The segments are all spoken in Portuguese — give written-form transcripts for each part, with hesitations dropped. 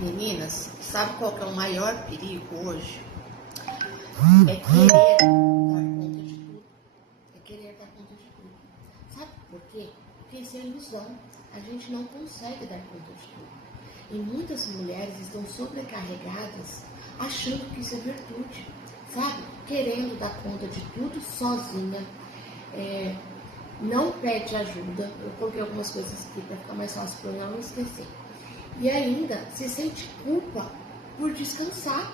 Meninas, sabe qual que é o maior perigo hoje? É querer dar conta de tudo. É querer dar conta de tudo. Sabe por quê? Porque isso é ilusão. A gente não consegue dar conta de tudo. E muitas mulheres estão sobrecarregadas achando que isso é virtude. Sabe? Querendo dar conta de tudo sozinha. Não pede ajuda. Eu coloquei algumas coisas aqui para ficar mais fácil para eu não esquecer. E ainda se sente culpa por descansar,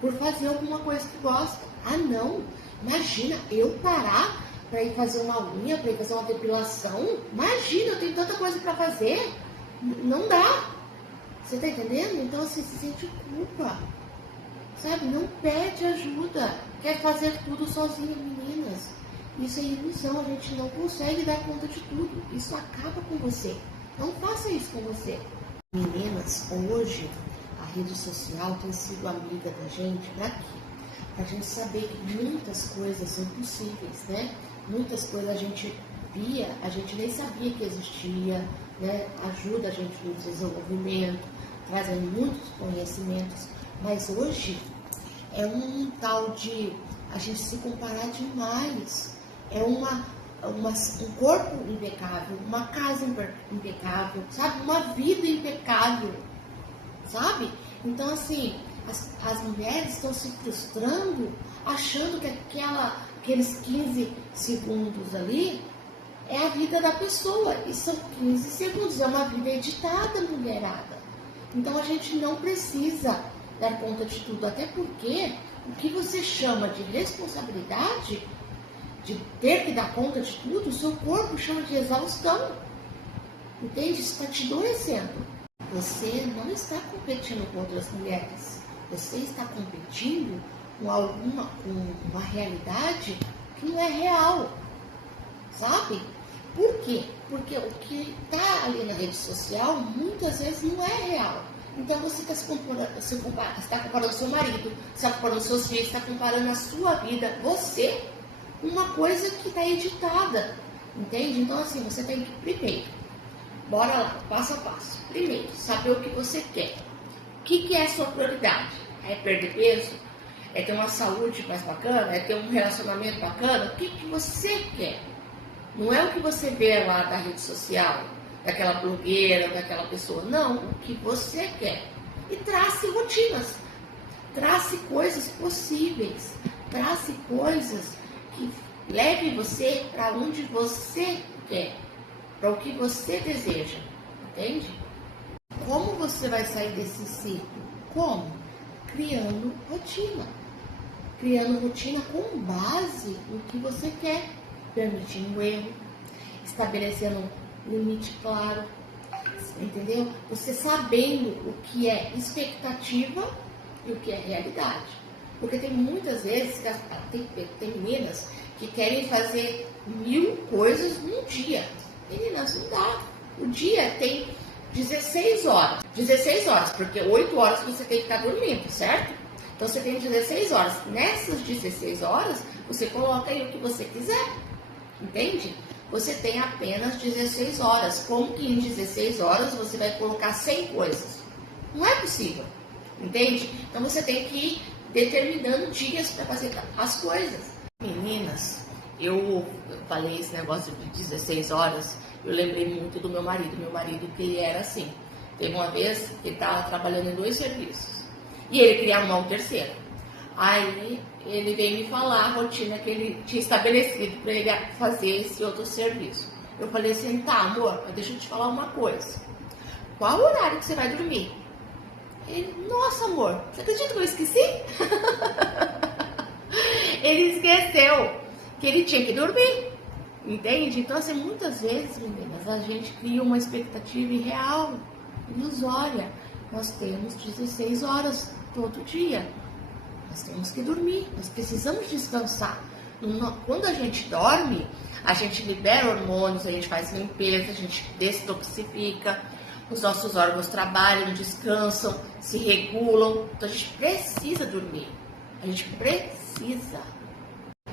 por fazer alguma coisa que gosta. Ah, não! Imagina, eu parar para ir fazer uma unha, para ir fazer uma depilação? Imagina, eu tenho tanta coisa para fazer. Não dá. Você tá entendendo? Então, assim, se sente culpa. Sabe? Não pede ajuda. Quer fazer tudo sozinha, meninas. Isso é ilusão. A gente não consegue dar conta de tudo. Isso acaba com você. Não faça isso com você. Meninas, hoje a rede social tem sido amiga da gente para quê? Para a gente saber que muitas coisas são possíveis, né? Muitas coisas a gente via, a gente nem sabia que existia, né? Ajuda a gente no desenvolvimento, trazem muitos conhecimentos, mas hoje é um tal de a gente se comparar demais, é um corpo impecável, uma casa impecável, sabe? Uma vida impecável, sabe? Então, assim, as mulheres estão se frustrando, achando que aqueles 15 segundos ali é a vida da pessoa. E são 15 segundos, é uma vida editada, mulherada. Então, a gente não precisa dar conta de tudo, até porque o que você chama de responsabilidade, de ter que dar conta de tudo, o seu corpo chama de exaustão. Entende? Isso está te adoecendo. Você não está competindo com outras mulheres. Você está competindo com uma realidade que não é real. Sabe? Por quê? Porque o que está ali na rede social, muitas vezes não é real. Então você está comparando seu marido, você está comparando seus filhos, está comparando a sua vida, você, uma coisa que está editada, entende? Então, assim, você tem que, primeiro, bora lá, passo a passo. Primeiro, saber o que você quer. O que é a sua prioridade? É perder peso? É ter uma saúde mais bacana? É ter um relacionamento bacana? O que você quer? Não é o que você vê lá da rede social, daquela blogueira, daquela pessoa. Não, o que você quer. E trace rotinas. Trace coisas possíveis. Trace coisas que leve você para onde você quer, para o que você deseja, entende? Como você vai sair desse ciclo? Como? Criando rotina. Criando rotina com base no que você quer, permitindo o erro, estabelecendo um limite claro, entendeu? Você sabendo o que é expectativa e o que é realidade. Porque tem muitas vezes, tem meninas que querem fazer 1000 coisas num dia. Meninas, não dá. O dia tem 16 horas. 16 horas, porque 8 horas você tem que estar dormindo, certo? Então você tem 16 horas. Nessas 16 horas, você coloca aí o que você quiser. Entende? Você tem apenas 16 horas. Como que em 16 horas você vai colocar 100 coisas? Não é possível. Entende? Então você tem que ir determinando dias para fazer as coisas. Meninas, eu falei esse negócio de 16 horas, eu lembrei muito do meu marido. Meu marido, que ele era assim. Teve uma vez que ele estava trabalhando em 2 serviços. E ele queria arrumar um terceiro. Aí ele veio me falar a rotina que ele tinha estabelecido para ele fazer esse outro serviço. Eu falei assim, tá, amor, mas deixa eu te falar uma coisa. Qual o horário que você vai dormir? Ele, nossa, amor, você acredita que eu esqueci? Ele esqueceu que ele tinha que dormir, entende? Então, assim, muitas vezes, meninas, a gente cria uma expectativa irreal, ilusória. Nós temos 16 horas todo dia. Nós temos que dormir, nós precisamos descansar. Quando a gente dorme, a gente libera hormônios, a gente faz limpeza, a gente detoxifica. Os nossos órgãos trabalham, descansam, se regulam. Então a gente precisa dormir. A gente precisa.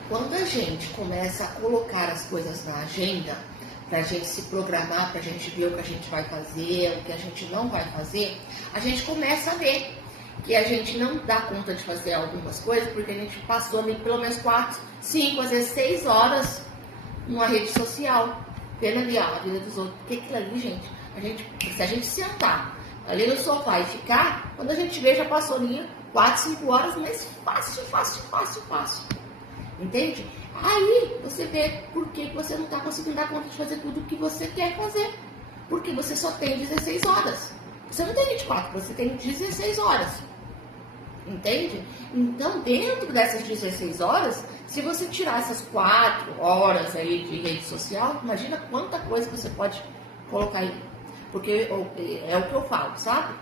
Quando a gente começa a colocar as coisas na agenda, para a gente se programar, para a gente ver o que a gente vai fazer, o que a gente não vai fazer, a gente começa a ver que a gente não dá conta de fazer algumas coisas porque a gente passou ali pelo menos 4, 5, às vezes 6 horas numa rede social, vendo ali a vida dos outros. Porque aquilo ali, gente, se a gente sentar ali no sofá e ficar, quando a gente vê, já passou ali 4, 5 horas, mas fácil. Entende? Aí você vê por que você não está conseguindo dar conta de fazer tudo o que você quer fazer. Porque você só tem 16 horas. Você não tem 24, você tem 16 horas. Entende? Então, dentro dessas 16 horas, se você tirar essas 4 horas aí de rede social, imagina quanta coisa você pode colocar aí. Porque é o que eu falo, sabe?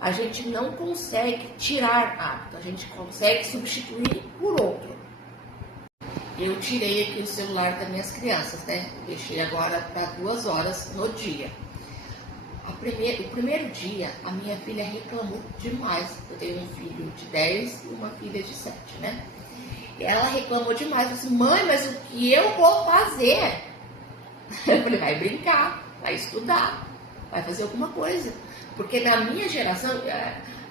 A gente não consegue tirar hábito, a gente consegue substituir por outro. Eu tirei aqui o celular das minhas crianças, né? Deixei agora para 2 horas no dia. O primeiro dia, a minha filha reclamou demais. Eu tenho um filho de 10 e uma filha de 7, né? Ela reclamou demais. Eu disse, mãe, mas o que eu vou fazer? Eu falei, vai brincar, vai estudar, vai fazer alguma coisa. Porque na minha geração,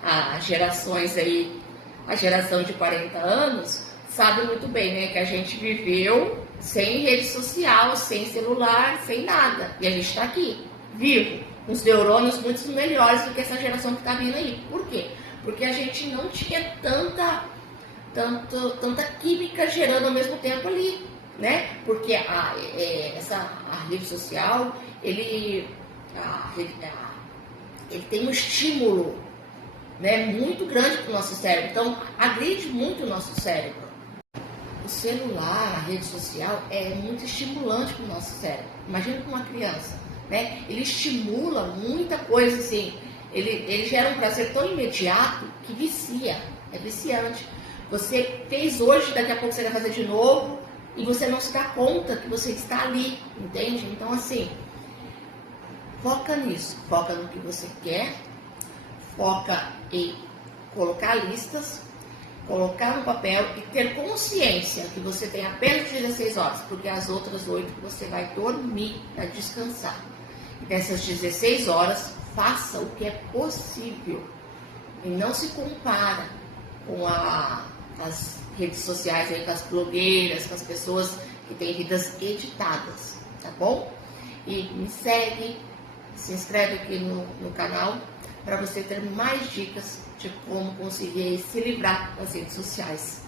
as gerações aí, a geração de 40 anos, sabe muito bem, né? Que a gente viveu sem rede social, sem celular, sem nada. E a gente está aqui, vivo. Uns neurônios muito melhores do que essa geração que está vindo aí. Por quê? Porque a gente não tinha tanta química gerando ao mesmo tempo ali, né? Porque a rede social, ele tem um estímulo, né, muito grande para o nosso cérebro. Então, agride muito o nosso cérebro. O celular, a rede social, é muito estimulante para o nosso cérebro. Imagina com uma criança. Né? Ele estimula muita coisa, assim, ele gera um prazer tão imediato que vicia, é viciante. Você fez hoje, daqui a pouco você vai fazer de novo e você não se dá conta que você está ali, entende? Então, assim, foca nisso, foca no que você quer, foca em colocar listas, colocar no papel e ter consciência que você tem apenas 16 horas, porque as outras 8 você vai dormir para descansar. E dessas 16 horas, faça o que é possível. E não se compara com as redes sociais, aí, com as blogueiras, com as pessoas que têm vidas editadas, tá bom? E me segue, se inscreve aqui no canal para você ter mais dicas de como conseguir se livrar das redes sociais.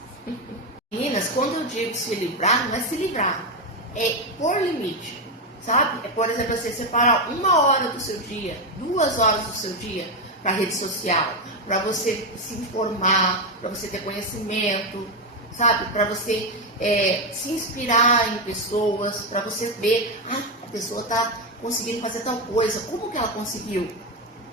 Meninas, quando eu digo se livrar, não é se livrar, é pôr limite. Sabe? É, por exemplo, você separar 1 hora do seu dia, 2 horas do seu dia para a rede social, para você se informar, para você ter conhecimento, sabe? Para você se inspirar em pessoas, para você ver, a pessoa está conseguindo fazer tal coisa, como que ela conseguiu?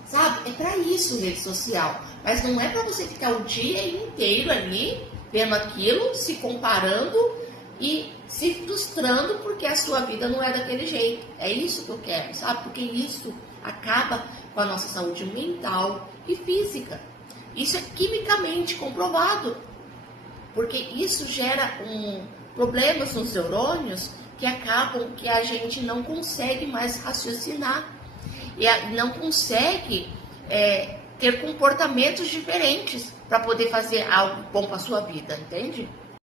Sabe? É para isso rede social, mas não é para você ficar o dia inteiro ali, vendo aquilo, se comparando e se frustrando porque a sua vida não é daquele jeito. É isso que eu quero, sabe? Porque isso acaba com a nossa saúde mental e física. Isso é quimicamente comprovado. Porque isso gera problemas nos neurônios que acabam que a gente não consegue mais raciocinar. E não consegue ter comportamentos diferentes para poder fazer algo bom para a sua vida, entende?